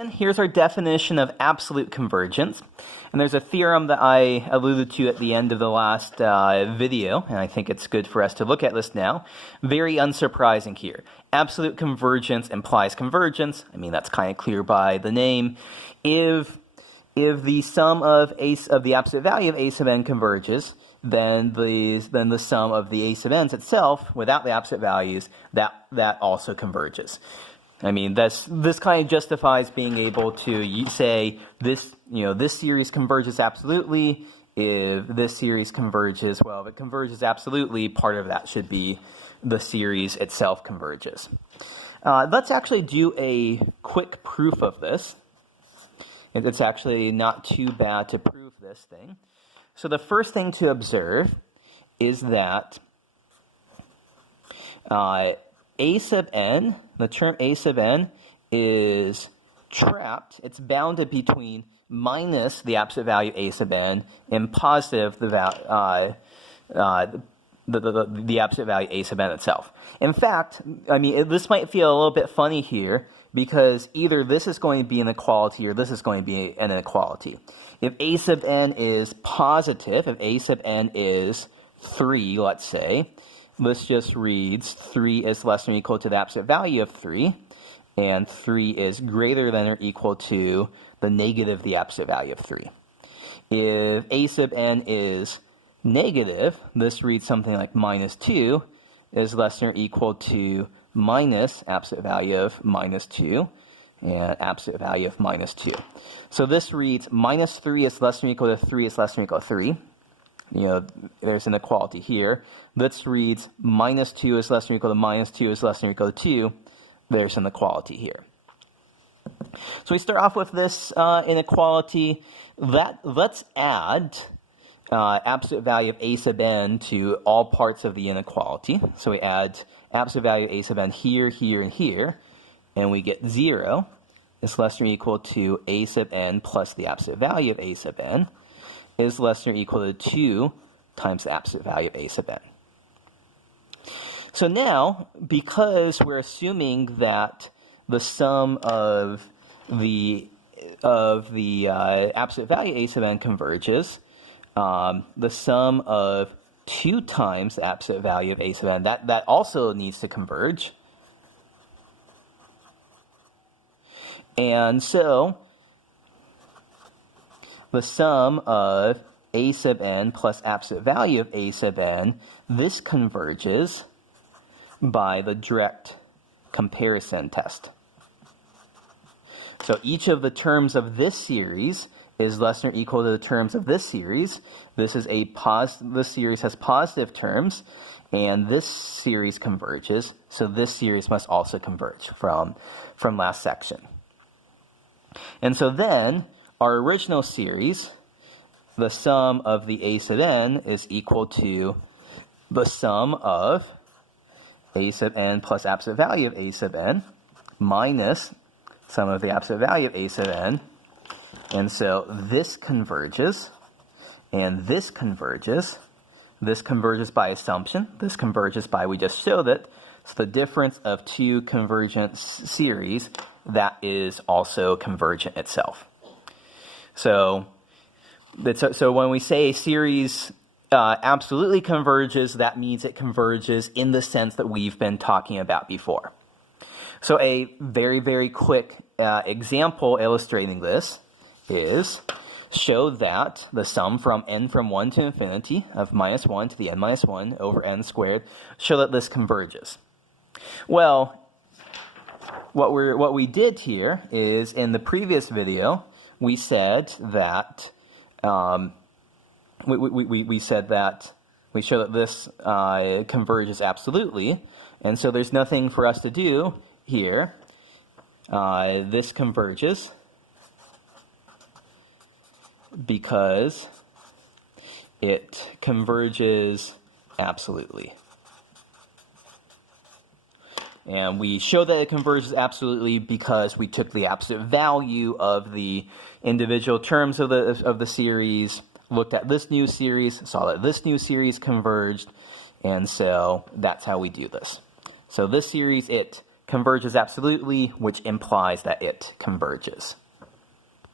again, here's our definition of absolute convergence. And there's a theorem that I alluded to at the end of the last video, and I think it's good for us to look at this now. Very unsurprising here. Absolute convergence implies convergence. I mean, that's kind of clear by the name. If the sum of the absolute value of a sub n converges, then the sum of the a sub n's itself, without the absolute values, that also converges. I mean, this kind of justifies being able to say this series converges absolutely. If this series converges, well, if it converges absolutely, part of that should be the series itself converges. Let's actually do a quick proof of this. It's actually not too bad to prove this thing. So the first thing to observe is that a sub n, the term a sub n, is trapped. It's bounded between minus the absolute value a sub n and positive the absolute value a sub n itself. In fact, I mean, this might feel a little bit funny here because either this is going to be an equality or this is going to be an inequality. If a sub n is positive, if a sub n is 3, let's say, this just reads 3 is less than or equal to the absolute value of 3, and 3 is greater than or equal to the negative of the absolute value of 3. If a sub n is negative, this reads something like minus 2 is less than or equal to minus absolute value of minus 2, and absolute value of minus 2. So this reads minus 3 is less than or equal to 3 is less than or equal to 3. There's an equality here. This reads minus 2 is less than or equal to minus 2 is less than or equal to 2. There's an equality here. So we start off with this inequality. Let's add absolute value of a sub n to all parts of the inequality. So we add absolute value of a sub n here, here, and here, and we get 0 is less than or equal to a sub n plus the absolute value of a sub n is less than or equal to 2 times the absolute value of a sub n. So now, because we're assuming that the sum of the absolute value a sub n converges, the sum of 2 times the absolute value of a sub n, that also needs to converge. And so the sum of a sub n plus absolute value of a sub n, this converges by the direct comparison test. So each of the terms of this series is less than or equal to the terms of this series. This series has positive terms, and this series converges, so this series must also converge from last section. And so then, our original series, the sum of the a sub n is equal to the sum of a sub n plus absolute value of a sub n minus sum of the absolute value of a sub n. And so this converges, and this converges. This converges by assumption. This converges by, we just showed it. So the difference of two convergent series, that is also convergent itself. So when we say a series absolutely converges, that means it converges in the sense that we've been talking about before. So a very, very quick example illustrating this is show that the sum from n from 1 to infinity of minus 1 to the n minus 1 over n squared, show that this converges. Well, what we did here is in the previous video, we said that we show that this converges absolutely, and so there's nothing for us to do here. This converges because it converges absolutely. And we show that it converges absolutely because we took the absolute value of the individual terms of the series, looked at this new series, saw that this new series converged, and so that's how we do this. So this series, it converges absolutely, which implies that it converges.